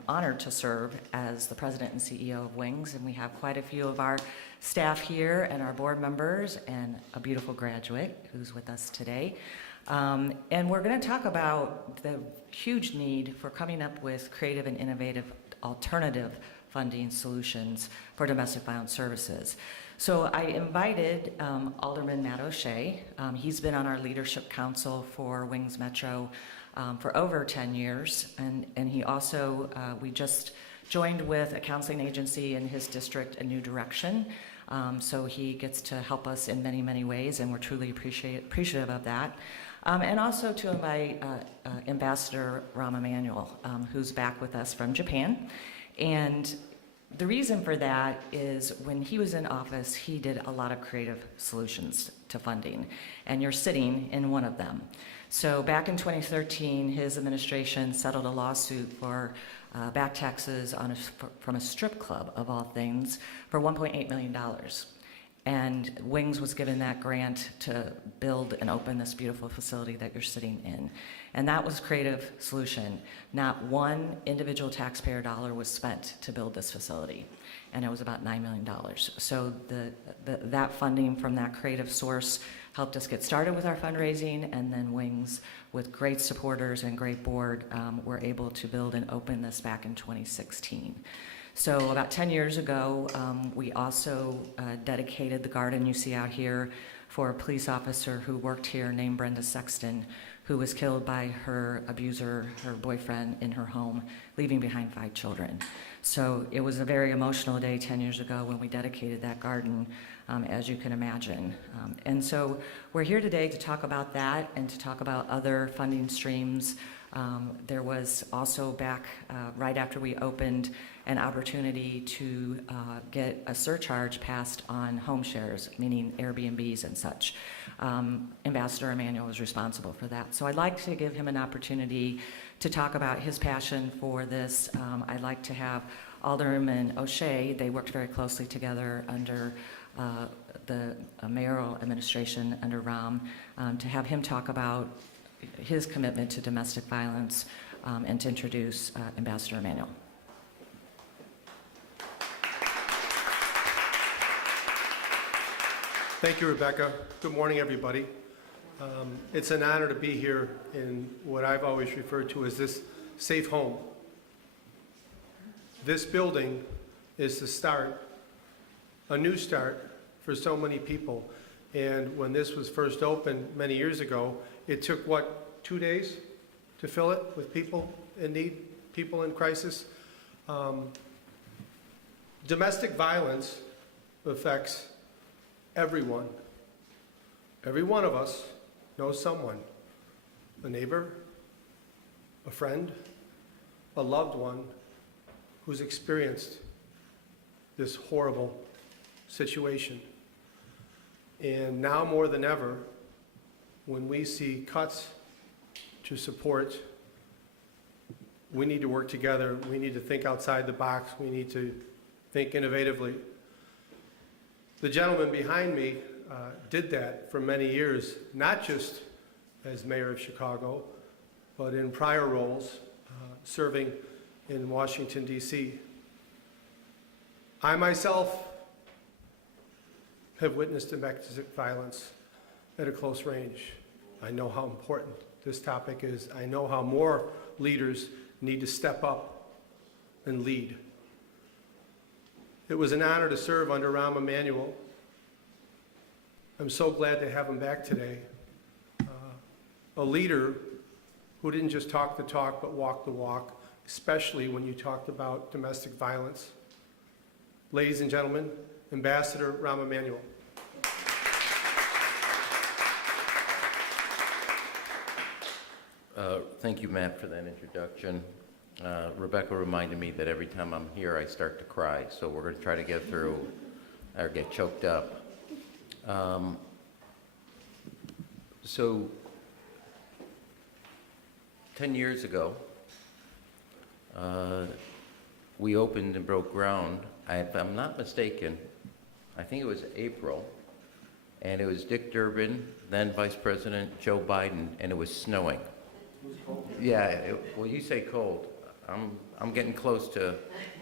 am honored to serve as the president and CEO of Wings, and we have quite a few of our staff here and our board members and a beautiful graduate who's with us today. And we're going to talk about the huge need for coming up with creative and innovative alternative funding solutions for domestic violence services. So I invited Alderman Matt O'Shea. He's been on our leadership council for Wings Metro for over 10 years, and he also, we just joined with a counseling agency in his district, A New Direction, so he gets to help us in many, many ways, and we're truly appreciative of that. And also to invite Ambassador Rahm Emanuel, who's back with us from Japan. And the reason for that is when he was in office, he did a lot of creative solutions to funding, and you're sitting in one of them. So back in 2013, his administration settled a lawsuit for back taxes on from a strip club, of all things, for $1.8 million. And Wings was given that grant to build and open this beautiful facility that you're sitting in. And that was a creative solution. Not one individual taxpayer dollar was spent to build this facility, and it was about $9 million. So that funding from that creative source helped us get started with our fundraising, and then Wings, with great supporters and great board, were able to build and open this back in 2016. So about 10 years ago, we also dedicated the garden you see out here for a police officer who worked here named Brenda Sexton, who was killed by her abuser, her boyfriend, in her home, leaving behind 5 children. So it was a very emotional day 10 years ago when we dedicated that garden, as you can imagine. And so we're here today to talk about that and to talk about other funding streams. There was also back right after we opened an opportunity to get a surcharge passed on home shares, meaning Airbnbs and such. Ambassador Emanuel was responsible for that. So I'd like to give him an opportunity to talk about his passion for this. I'd like to have Alderman O'Shea. They worked very closely together under the mayoral administration under Rahm, to have him talk about his commitment to domestic violence, and to introduce Ambassador Emanuel. Thank you, Rebecca. Good morning, everybody. It's an honor to be here in what I've always referred to as this safe home. This building is the start, a new start for so many people. And when this was first opened many years ago, it took, what, 2 days to fill it with people in need, people in crisis? Domestic violence affects everyone. Every one of us knows someone, a neighbor, a friend, a loved one who's experienced this horrible situation. And now more than ever, when we see cuts to support, we need to work together. We need to think outside the box. We need to think innovatively. The gentleman behind me did that for many years, not just as mayor of Chicago, but in prior roles, serving in Washington, D.C. I myself have witnessed domestic violence at a close range. I know how important this topic is. I know how more leaders need to step up and lead. It was an honor to serve under Rahm Emanuel. I'm so glad to have him back today. A leader who didn't just talk the talk, but walk the walk, especially when you talked about domestic violence. Ladies and gentlemen, Ambassador Rahm Emanuel. Thank you, Matt, for that introduction. Rebecca reminded me that every time I'm here, I start to cry, so we're going to try to get through, or get choked up. So 10 years ago, we opened and broke ground. If I'm not mistaken, I think it was April, and it was Dick Durbin, then Vice President Joe Biden, and it was snowing. It was cold. Yeah, well, you say cold. I'm getting close to,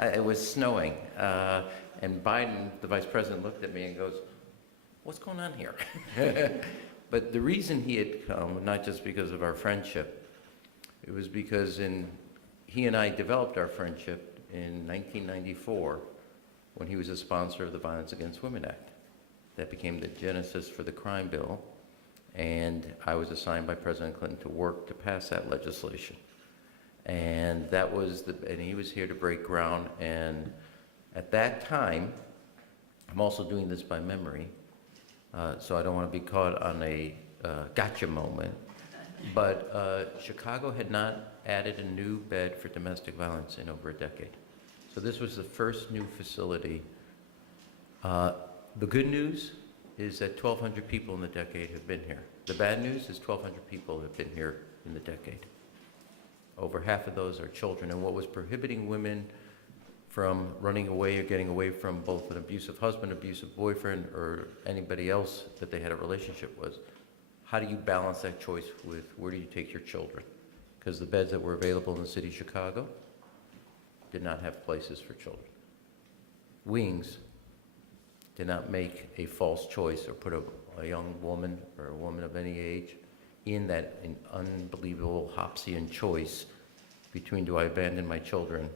it was snowing. And Biden, the vice president, looked at me and goes, what's going on here? But the reason he had come, not just because of our friendship, it was because he and I developed our friendship in 1994 when he was a sponsor of the Violence Against Women Act. That became the genesis for the crime bill, and I was assigned by President Clinton to work to pass that legislation. And and he was here to break ground, and at that time, I'm also doing this by memory, so I don't want to be caught on a gotcha moment, but Chicago had not added a new bed for domestic violence in over a decade. So this was the first new facility. The good news is that 1,200 people in the decade have been here. The bad news is 1,200 people have been here in the decade. Over half of those are children, and what was prohibiting women from running away or getting away from both an abusive husband, abusive boyfriend, or anybody else that they had a relationship with, how do you balance that choice with where do you take your children? Because the beds that were available in the city of Chicago did not have places for children. Wings did not make a false choice or put a young woman or a woman of any age in that unbelievable Hobbesian choice between do I abandon my children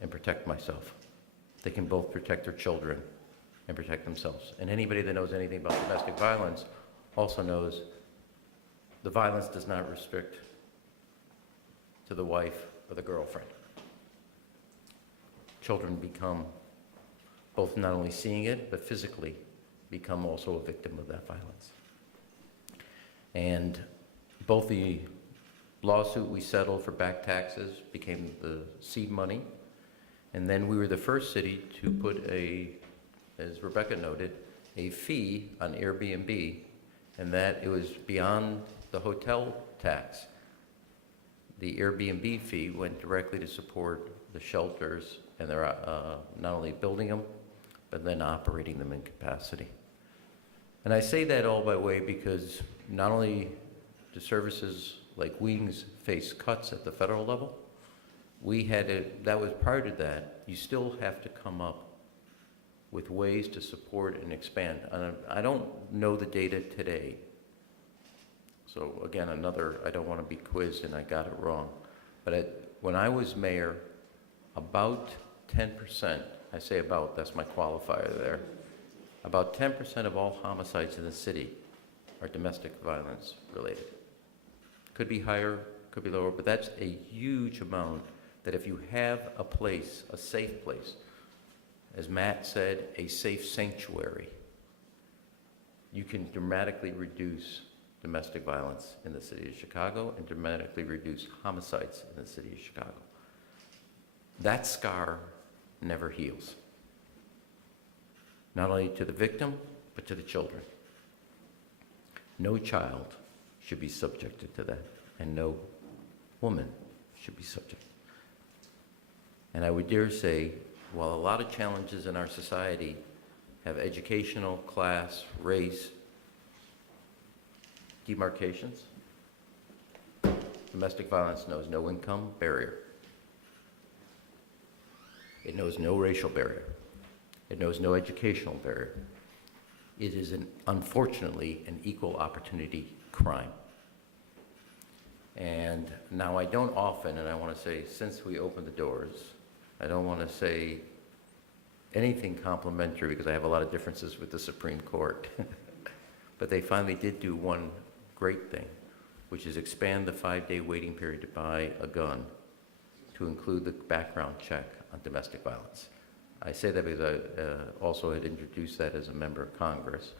and protect myself. They can both protect their children and protect themselves. And anybody that knows anything about domestic violence also knows the violence does not restrict to the wife or the girlfriend. Children become both not only seeing it, but physically become also a victim of that violence. And both the lawsuit we settled for back taxes became the seed money. And then we were the first city to put as Rebecca noted, a fee on Airbnb, and that it was beyond the hotel tax. The Airbnb fee went directly to support the shelters, and they're not only building them, but then operating them in capacity. And I say that all by way because not only do services like Wings face cuts at the federal level, that was part of that. You still have to come up with ways to support and expand. And I don't know the data today. So again, I don't want to be quizzed and I got it wrong. But when I was mayor, about 10%, I say about, that's my qualifier there, about 10% of all homicides in the city are domestic violence related. Could be higher, could be lower, but that's a huge amount that if you have a place, a safe place, as Matt said, a safe sanctuary, you can dramatically reduce domestic violence in the city of Chicago and dramatically reduce homicides in the city of Chicago. That scar never heals, not only to the victim, but to the children. No child should be subjected to that, and no woman should be subject. And I would dare say, while a lot of challenges in our society have educational, class, race, demarcations, domestic violence knows no income barrier. It knows no racial barrier. It knows no educational barrier. It is unfortunately an equal opportunity crime. And now I don't often, and I want to say since we opened the doors, I don't want to say anything complimentary because I have a lot of differences with the Supreme Court. But they finally did do one great thing, which is expand the 5-day waiting period to buy a gun to include the background check on domestic violence. I say that because I also had introduced that as a member of Congress.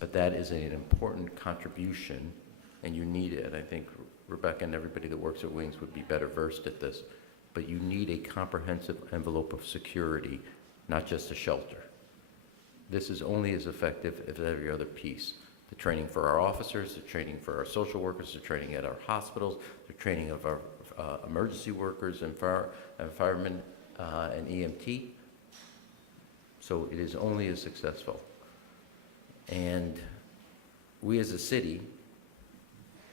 But that is an important contribution, and you need it. I think Rebecca and everybody that works at Wings would be better versed at this. But you need a comprehensive envelope of security, not just a shelter. This is only as effective as every other piece. The training for our officers, the training for our social workers, the training at our hospitals, the training of our emergency workers and firemen and EMT. So it is only as successful. And we as a city,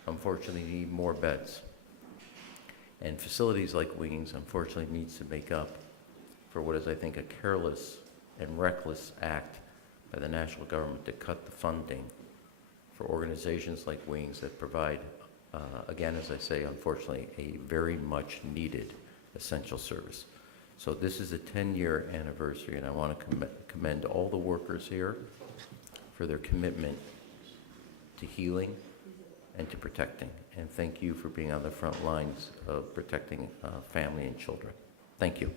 unfortunately, need more beds. And facilities like Wings unfortunately needs to make up for what is, I think, a careless and reckless act by the national government to cut the funding for organizations like Wings that provide, again, as I say, unfortunately, a very much needed essential service. So this is a 10-year anniversary, and I want to commend all the workers here for their commitment to healing and to protecting. And thank you for being on the front lines of protecting family and children. Thank you.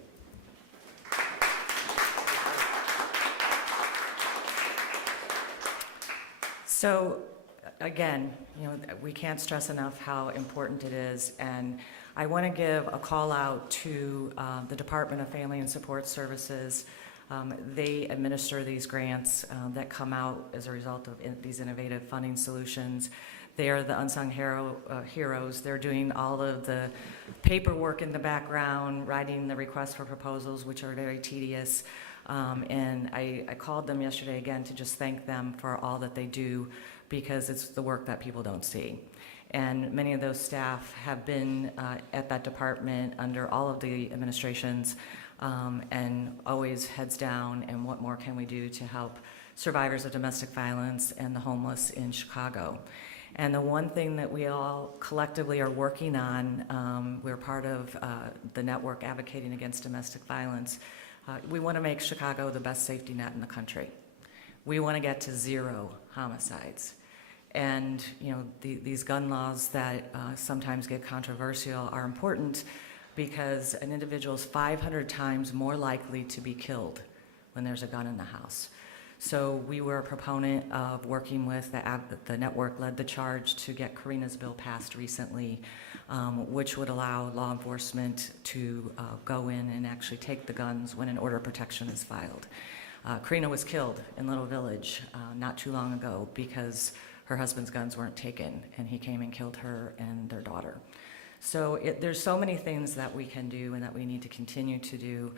So, again, we can't stress enough how important it is, and I want to give a call out to the Department of Family and Support Services. They administer these grants that come out as a result of these innovative funding solutions. They are the unsung heroes. They're doing all of the paperwork in the background, writing the requests for proposals, which are very tedious. And I called them yesterday again to just thank them for all that they do, because it's the work that people don't see. And many of those staff have been at that department under all of the administrations, and always heads down, and what more can we do to help survivors of domestic violence and the homeless in Chicago. And the one thing that we all collectively are working on, we're part of the network advocating against domestic violence. We want to make Chicago the best safety net in the country. We want to get to 0 homicides. And these gun laws that sometimes get controversial are important, because an individual is 500 times more likely to be killed when there's a gun in the house. So we were a proponent of working with the network, led the charge to get Karina's bill passed recently, which would allow law enforcement to go in and actually take the guns when an order of protection is filed. Karina was killed in Little Village not too long ago because her husband's guns weren't taken, and he came and killed her and their daughter. So there's so many things that we can do and that we need to continue to do.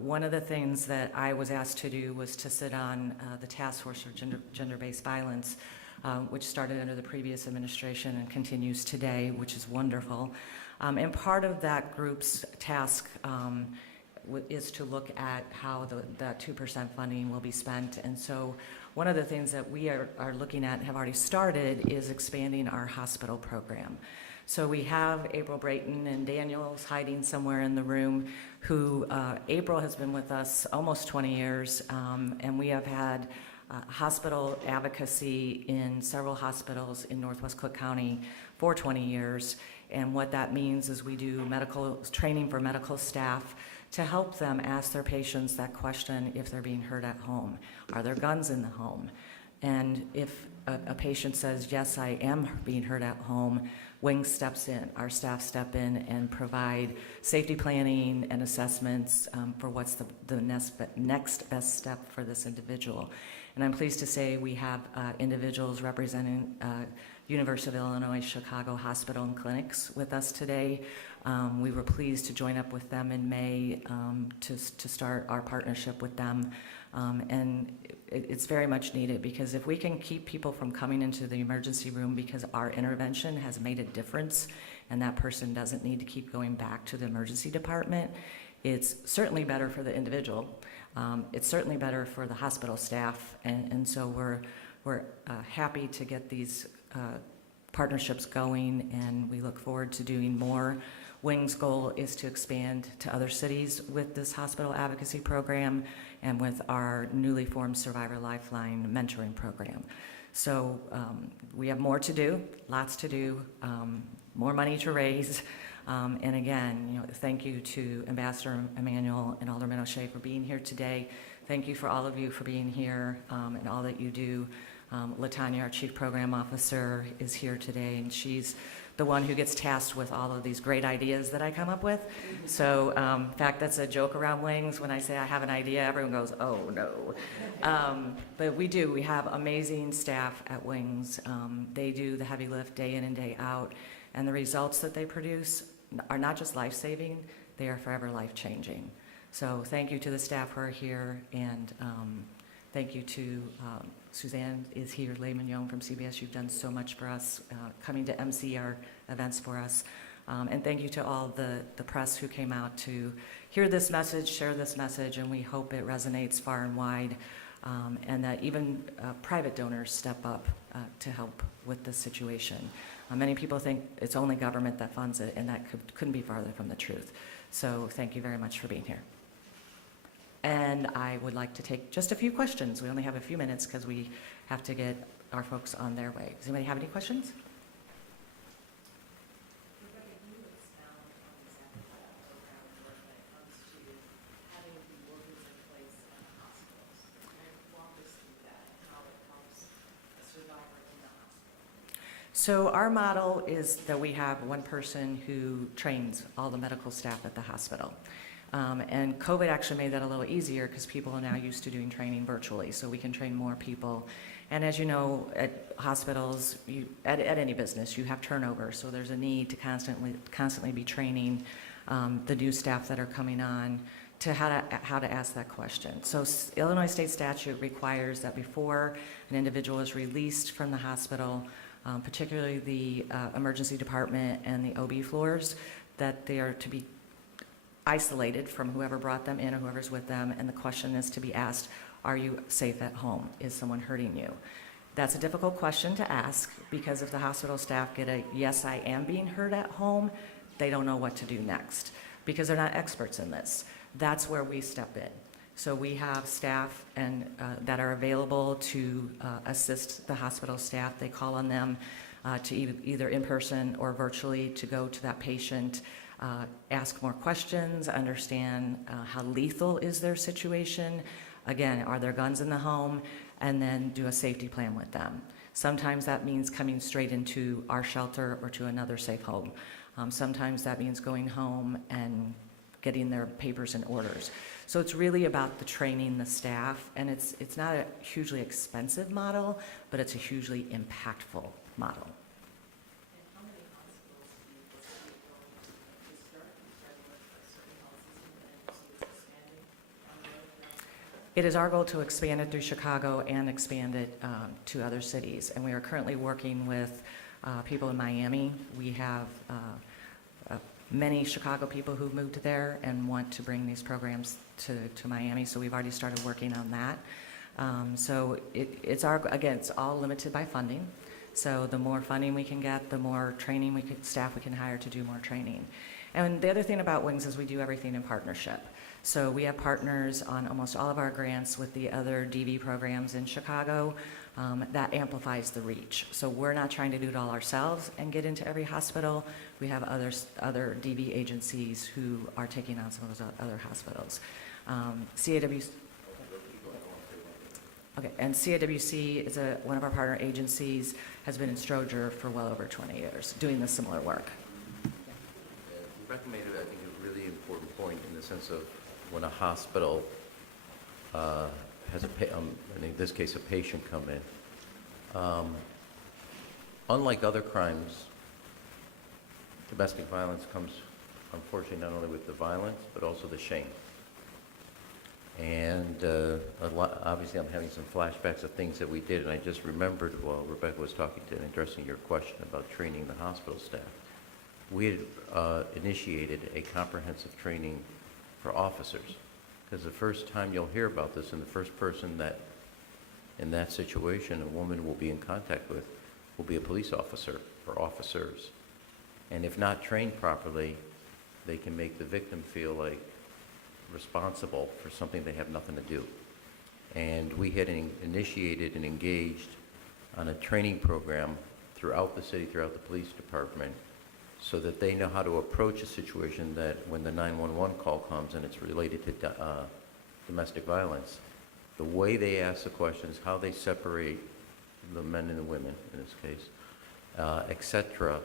One of the things that I was asked to do was to sit on the task force for gender-based violence, which started under the previous administration and continues today, which is wonderful. And part of that group's task is to look at how that 2% funding will be spent. And so one of the things that we are looking at and have already started is expanding our hospital program. So we have April Brayton, and Daniel's hiding somewhere in the room, who April has been with us almost 20 years, and we have had hospital advocacy in several hospitals in Northwest Cook County for 20 years. And what that means is we do medical training for medical staff to help them ask their patients that question if they're being hurt at home. Are there guns in the home? And if a patient says, yes, I am being hurt at home, Wings steps in, our staff step in and provide safety planning and assessments for what's the next best step for this individual. And I'm pleased to say we have individuals representing University of Illinois Chicago Hospital and Clinics with us today. We were pleased to join up with them in May to start our partnership with them. And it's very much needed, because if we can keep people from coming into the emergency room because our intervention has made a difference and that person doesn't need to keep going back to the emergency department, it's certainly better for the individual. It's certainly better for the hospital staff. And so we're happy to get these partnerships going, and we look forward to doing more. Wings' goal is to expand to other cities with this hospital advocacy program and with our newly formed Survivor Lifeline mentoring program. So we have more to do, lots to do, more money to raise. And again, thank you to Ambassador Emanuel and Alderman O'Shea for being here today. Thank you for all of you for being here and all that you do. Latanya, our Chief Program Officer, is here today, and she's the one who gets tasked with all of these great ideas that I come up with. So, in fact, that's a joke around Wings. When I say I have an idea, everyone goes, oh, no. But we have amazing staff at Wings. They do the heavy lift day in and day out, and the results that they produce are not just life-saving, they are forever life-changing. So thank you to the staff who are here, and thank you to Suzanne is here, Lehman Young from CBS. You've done so much for us, coming to MC our events for us. And thank you to all the press who came out to hear this message, share this message, and we hope it resonates far and wide, and that even private donors step up to help with this situation. Many people think it's only government that funds it, and that couldn't be farther from the truth. So thank you very much for being here. And I would like to take just a few questions. We only have a few minutes because we have to get our folks on their way. Does anybody have any questions? So our model is that we have one person who trains all the medical staff at the hospital. And COVID actually made that a little easier because people are now used to doing training virtually, so we can train more people. And as you know, at hospitals, at any business, you have turnover, so there's a need to constantly be training the new staff that are coming on to how to ask that question. So Illinois state statute requires that before an individual is released from the hospital, particularly the emergency department and the OB floors, that they are to be isolated from whoever brought them in or whoever's with them, and the question is to be asked, are you safe at home? Is someone hurting you? That's a difficult question to ask because if the hospital staff get a, yes, I am being hurt at home, they don't know what to do next because they're not experts in this. That's where we step in. So we have staff that are available to assist the hospital staff. They call on them to either in person or virtually to go to that patient, ask more questions, understand how lethal is their situation. Again, are there guns in the home? And then do a safety plan with them. Sometimes that means coming straight into our shelter or to another safe home. Sometimes that means going home and getting their papers and orders. So it's really about the training the staff, and it's not a hugely expensive model, but it's a hugely impactful model. It is our goal to expand it through Chicago and expand it to other cities. And we are currently working with people in Miami. We have many Chicago people who've moved there and want to bring these programs to Miami. So we've already started working on that. So it's all limited by funding. So the more funding we can get, the more training staff we can hire to do more training. And the other thing about Wings is we do everything in partnership. So we have partners on almost all of our grants with the other DV programs in Chicago. That amplifies the reach. So we're not trying to do it all ourselves and get into every hospital. We have other DV agencies who are taking on some of those other hospitals. CAWC, okay, and CAWC is one of our partner agencies, has been in Stroger for well over 20 years, doing this similar work. Rebecca made, I think, a really important point in the sense of when a hospital has in this case, a patient come in. Unlike other crimes, domestic violence comes, unfortunately, not only with the violence, but also the shame. And obviously, I'm having some flashbacks of things that we did, and I just remembered while Rebecca was talking to and addressing your question about training the hospital staff. We had initiated a comprehensive training for officers, because the first time you'll hear about this and the first person that in that situation a woman will be in contact with will be a police officer or officers. And if not trained properly, they can make the victim feel like responsible for something they have nothing to do. And we had initiated and engaged on a training program throughout the city, throughout the police department, so that they know how to approach a situation that when the 911 call comes and it's related to domestic violence, the way they ask the questions, how they separate the men and the women in this case, et cetera,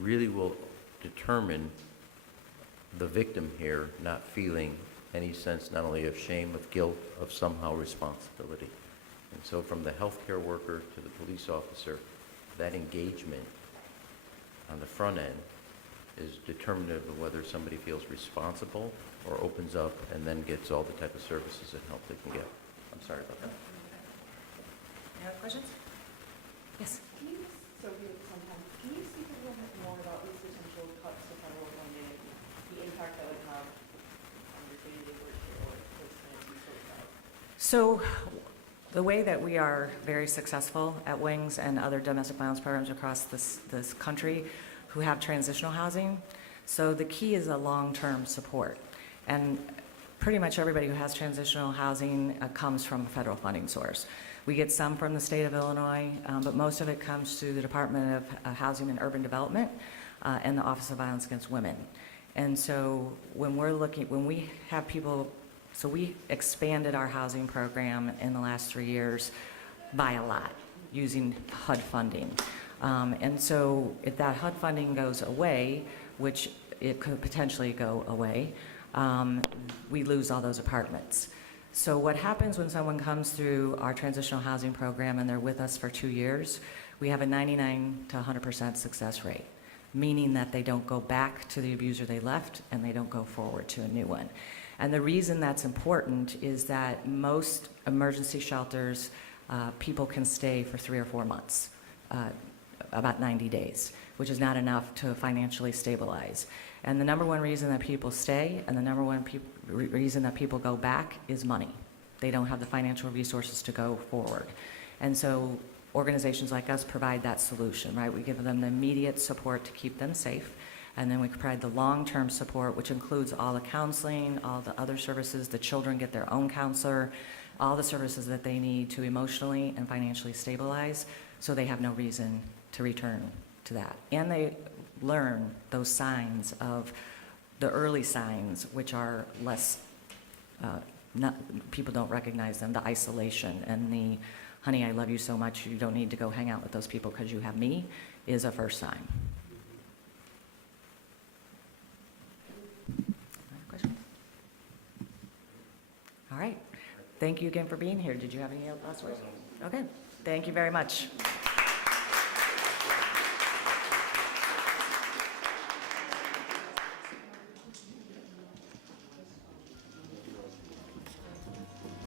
really will determine the victim here not feeling any sense not only of shame, of guilt, of somehow responsibility. And so from the healthcare worker to the police officer, that engagement on the front end is determinative of whether somebody feels responsible or opens up and then gets all the type of services and help they can get. I'm sorry about that. Any other questions? Yes. Can you speak a little bit more about these potential cuts to federal funding, the impact that would have on your day-to-day work here, or what's going to be sort of about? So the way that we are very successful at Wings and other domestic violence programs across this country who have transitional housing, so the key is a long-term support. And pretty much everybody who has transitional housing comes from a federal funding source. We get some from the state of Illinois, but most of it comes through the Department of Housing and Urban Development and the Office of Violence Against Women. And so when we have people, so we expanded our housing program in the last 3 years by a lot using HUD funding. And so if that HUD funding goes away, which it could potentially go away, we lose all those apartments. So what happens when someone comes through our transitional housing program and they're with us for 2 years, we have a 99 to 100% success rate, meaning that they don't go back to the abuser they left and they don't go forward to a new one. And the reason that's important is that most emergency shelters, people can stay for 3 or 4 months, about 90 days, which is not enough to financially stabilize. And the number one reason that people stay and the number one reason that people go back is money. They don't have the financial resources to go forward. And so organizations like us provide that solution, right? We give them the immediate support to keep them safe, and then we provide the long-term support, which includes all the counseling, all the other services. The children get their own counselor, all the services that they need to emotionally and financially stabilize, so they have no reason to return to that. And they learn those signs of the early signs, which are less, people don't recognize them, the isolation and the, honey, I love you so much, you don't need to go hang out with those people because you have me, is a first sign. Other questions? All right. Thank you again for being here. Did you have any last words? Okay. Thank you very much.